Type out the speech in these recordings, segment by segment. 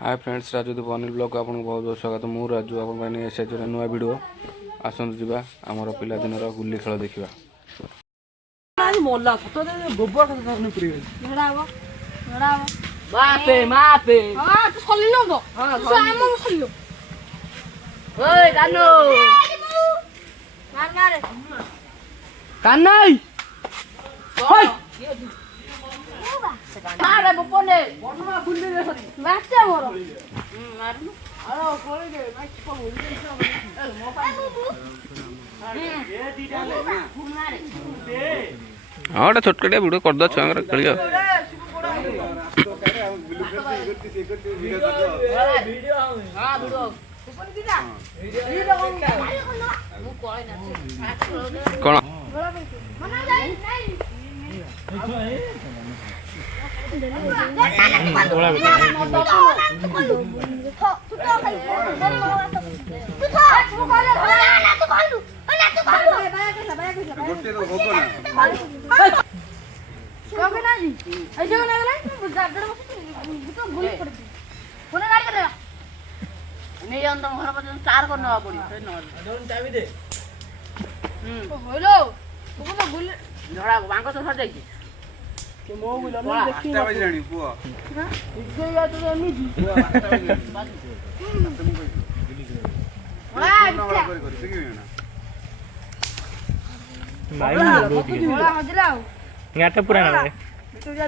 Hi friends, Rajdeep Anil blog को आपको बहुत बहुत स्वागत। मु राजू आप नुआ वीडियो आसतु जावा आमर पिलादिन गुली खेल देखा। मारे बपने बनवा गुल्ली रे मारते मोरो मारनु अरे कोले दे माइक को गुल्ली दे ए मो पा ए दीटा ले मारे हां एटा छोटकटिया वीडियो कर दो छुआ खेलियो वीडियो हां वीडियो ऊपर दीटा वीडियो मु कोई ना कोन मना जाई नहीं मो बुला में देखी ना बजणी पुआ इजे या तो नहीं जी बोला हजलाओ गाटा पुराना रे तो जा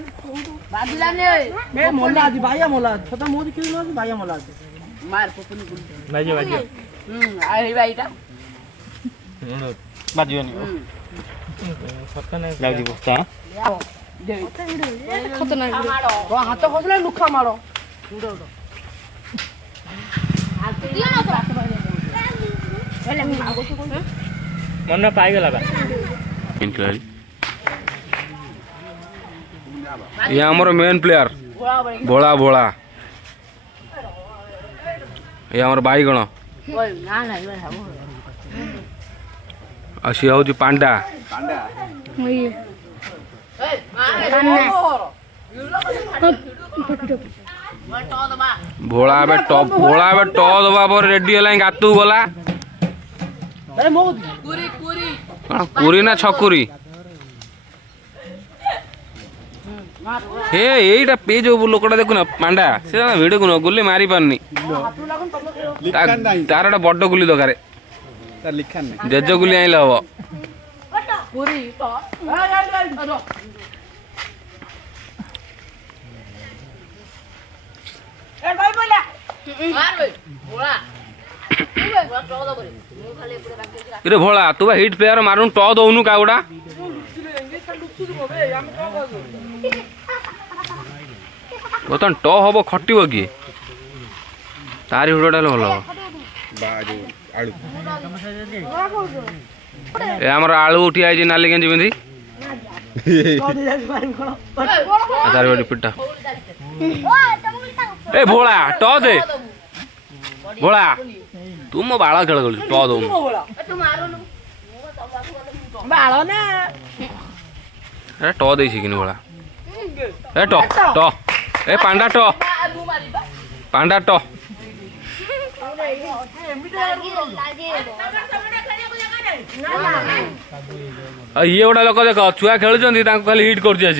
बादला ने मैं मोला आज भाईया मोला छोटा मोदी किलो आज भाईया मोला मार पपन गुल बाजे बाजे आई भाईटा बाजियो सत्ता ने लागी बस्ता खतरनाक हाथ खसला लुखा मारो मन पाइगला ये हमर मेन प्लेयर भोला भोला ये हमर बाईगण सी हूँ पांडा भोला टॉ दबा पर रेडी है गातू गला कुरी ना छकुरी हे एटा पे जो लोकटा देखुना पांडा से भिड़ को गुली मारी पारनी तार बड़ गुली दरकार जेज गुली आइल हम रे भोला तू बा हिट प्लेयर मारू टॉ दौनु का गुड़ा बर्तमान टॉ हम खटिब कि तारी हुड़ा भल आमर आलू उठी आई नाली गेंजी पिंधि तारी पिटा ए भोला टॉ दे भोला तू मो बाल खेल खेल टॉ दो टॉ दे कि भोला ए टॉ टॉ ए पांडा टॉ पांडा टॉ ये गोटा लोक देख छुआ खेलुंट खाली हिट कर खेल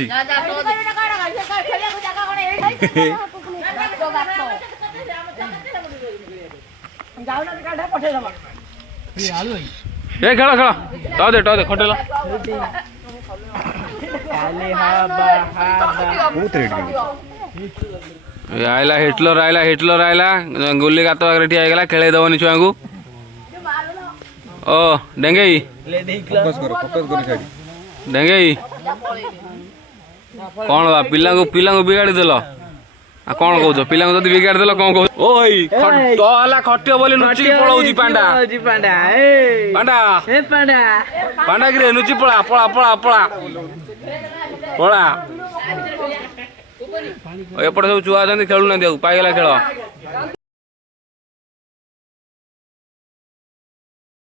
खेल टॉ दे खटेल आइला हिटलर आइला गुली गात ठिया खेल दबनी छुआ को ओ डेंगई डेंगई कौन बा पिला को बिगाड़ी देल कौन कौच पिला जब बिगाड़ी देल कौन कौच ओई तो हला खटियो बोली नुची पळौजी पांडा पांडा पांडा ए पांडा पांडा कि नुची पळा पळा पळा पळा पळा एपटे सब छुआ खेलु ना पाइगला खेल